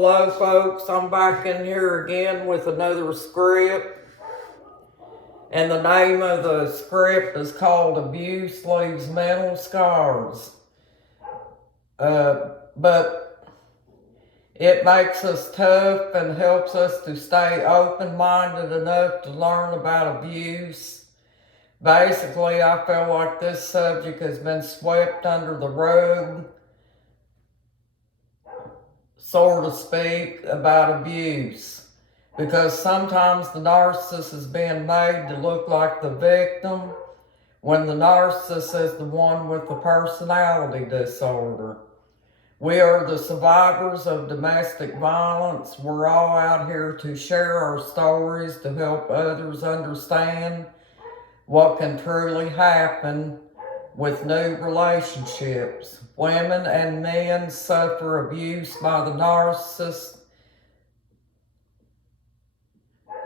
Hello folks, I'm back in here again with another script, and the name of the script is called Abuse Leaves Mental Scars. But it makes us tough and helps us to stay open-minded enough to learn about abuse. Basically, I feel like this subject has been swept under the rug, so to speak, about abuse. Because sometimes the narcissist is being made to look like the victim when the narcissist is the one with the personality disorder. We are the survivors of domestic violence. We're all out here to share our stories to help others understand what can truly happen with new relationships. Women and men suffer abuse by the narcissist.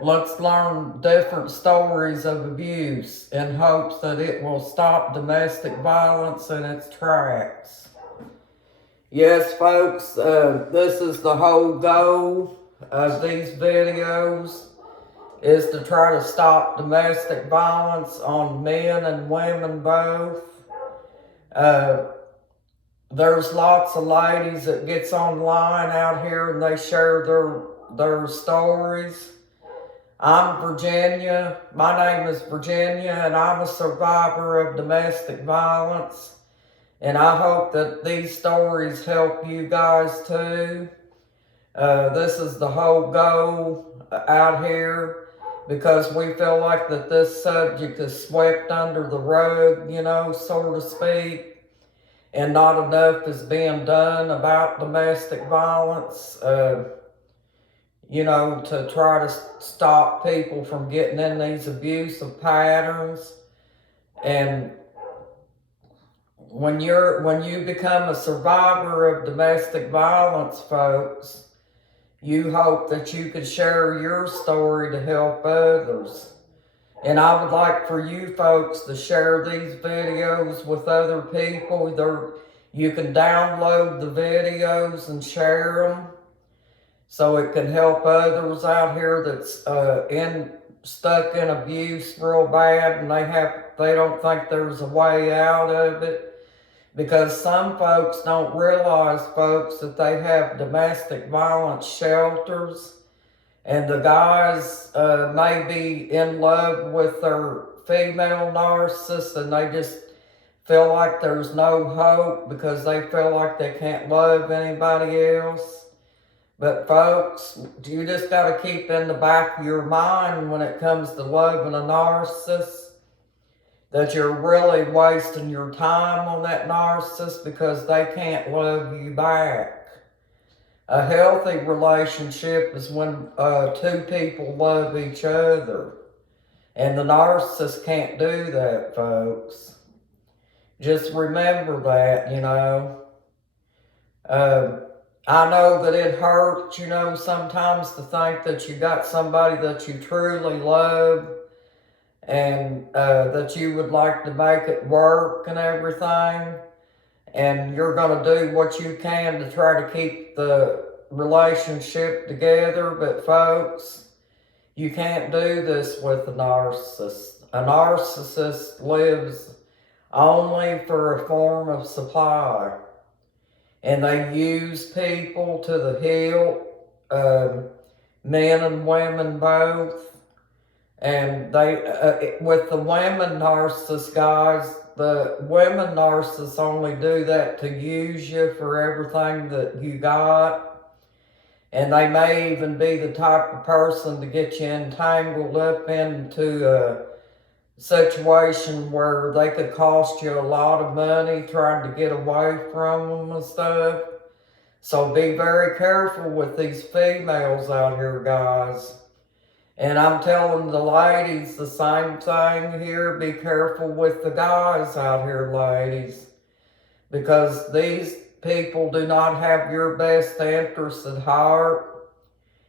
Let's learn different stories of abuse in hopes that it will stop domestic violence in its tracks. Yes, folks, this is the whole goal of these videos, is to try to stop domestic violence on men and women both. There's lots of ladies that gets online out here and they share their stories. I'm Virginia. My name is Virginia, and I'm a survivor of domestic violence. And I hope that these stories help you guys too. This is the whole goal out here, because we feel like that this subject is swept under the rug, so to speak, and not enough is being done about domestic violence. To try to stop people from getting in these abusive patterns. And when you become a survivor of domestic violence, folks, you hope that you could share your story to help others. And I would like for you folks to share these videos with other people. You can download the videos and share them, so it can help others out here that's stuck in abuse real bad, and they don't think there's a way out of it. Because some folks don't realize, folks, that they have domestic violence shelters, and the guys may be in love with their female narcissist, and they just feel like there's no hope because they feel like they can't love anybody else. But folks, you just got to keep in the back of your mind when it comes to loving a narcissist, that you're really wasting your time on that narcissist because they can't love you back. A healthy relationship is when two people love each other. And the narcissist can't do that, folks. Just remember that, I know that it hurts, sometimes to think that you got somebody that you truly love and that you would like to make it work and everything. And you're going to do what you can to try to keep the relationship together. But folks, you can't do this with a narcissist. A narcissist lives only for a form of supply. And they use people to the hilt, men and women both. And they, with the women narcissists, guys, the women narcissists only do that to use you for everything that you got. And they may even be the type of person to get you entangled up into a situation where they could cost you a lot of money trying to get away from them and stuff. So be very careful with these females out here, guys. And I'm telling the ladies the same thing here. Be careful with the guys out here, ladies, because these people do not have your best interests at heart.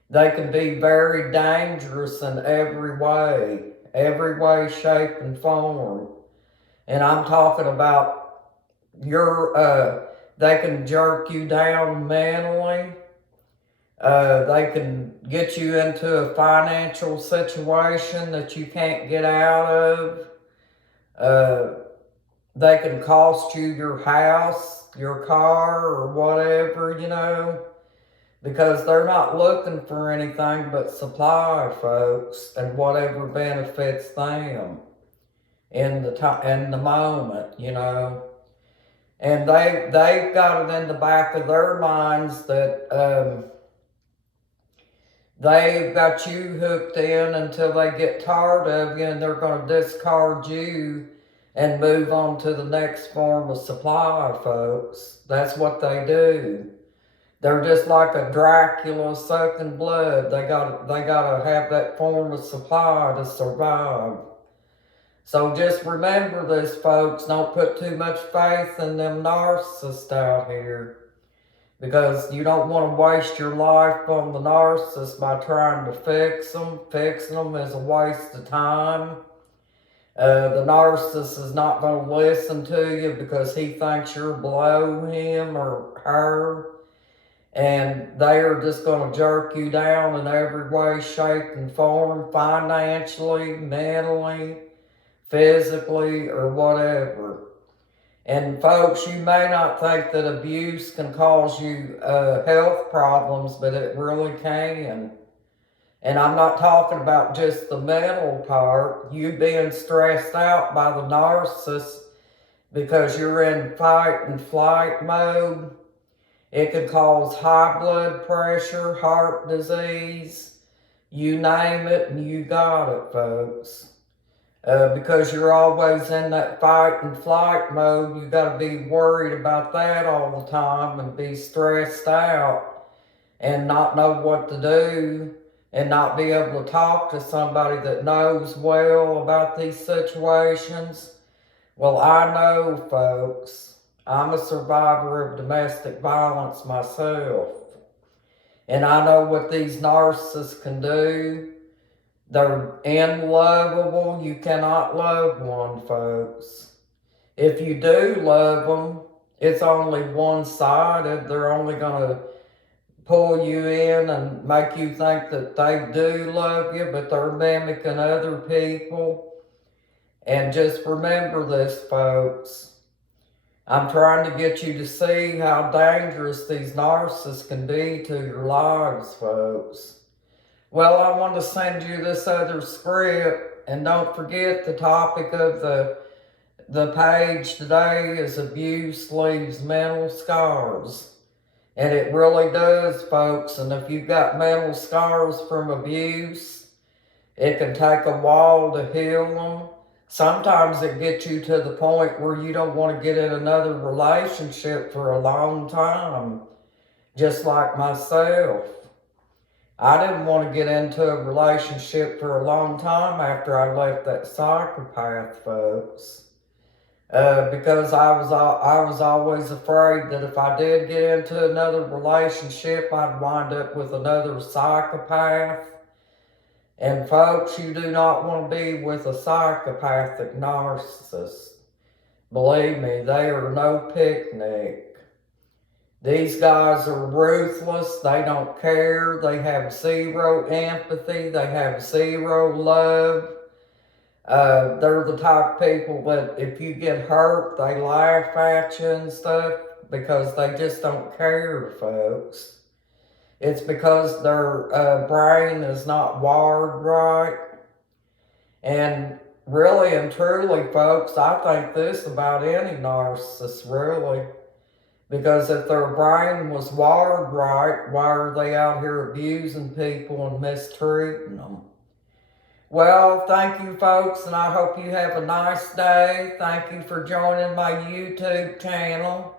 They can be very dangerous in every way, shape, and form. And I'm talking about they can jerk you down mentally. They can get you into a financial situation that you can't get out of. They can cost you your house, your car, or whatever, because they're not looking for anything but supply, folks, and whatever benefits them in the moment, And they've got it in the back of their minds that they've got you hooked in until they get tired of you, and they're going to discard you and move on to the next form of supply, folks. That's what they do. They're just like a Dracula sucking blood. They gotta have that form of supply to survive. So just remember this, folks. Don't put too much faith in them narcissists out here, because you don't want to waste your life on the narcissist by trying to fix them. Fixing them is a waste of time. The narcissist is not going to listen to you because he thinks you're below him or her. And they are just going to jerk you down in every way, shape, and form, financially, mentally, physically, or whatever. And folks, you may not think that abuse can cause you health problems, but it really can. And I'm not talking about just the mental part, you being stressed out by the narcissist because you're in fight and flight mode. It can cause high blood pressure, heart disease, you name it, and you got it, folks. Because you're always in that fight and flight mode, you got to be worried about that all the time and be stressed out and not know what to do and not be able to talk to somebody that knows well about these situations. Well, I know, folks. I'm a survivor of domestic violence myself. And I know what these narcissists can do. They're unlovable. You cannot love one, folks. If you do love them, it's only one-sided. They're only going to pull you in and make you think that they do love you, but they're mimicking other people. And just remember this, folks. I'm trying to get you to see how dangerous these narcissists can be to your lives, folks. Well, I want to send you this other script, and don't forget the topic of the page today is abuse leaves mental scars. And it really does, folks. And if you've got mental scars from abuse, it can take a while to heal them. Sometimes it gets you to the point where you don't want to get in another relationship for a long time, just like myself. I didn't want to get into a relationship for a long time after I left that psychopath, folks, because I was always afraid that if I did get into another relationship, I'd wind up with another psychopath. And folks, you do not want to be with a psychopathic narcissist. Believe me, they are no picnic. These guys are ruthless. They don't care. They have zero empathy. They have zero love. They're the type of people that if you get hurt, they laugh at you and stuff because they just don't care, folks. It's because their brain is not wired right. And really and truly, folks, I think this about any narcissist, really. Because if their brain was wired right, why are they out here abusing people and mistreating them? Well, thank you, folks, and I hope you have a nice day. Thank you for joining my YouTube channel.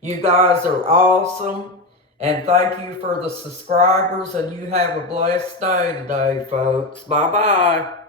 You guys are awesome. And thank you for the subscribers, and you have a blessed day today, folks. Bye-bye.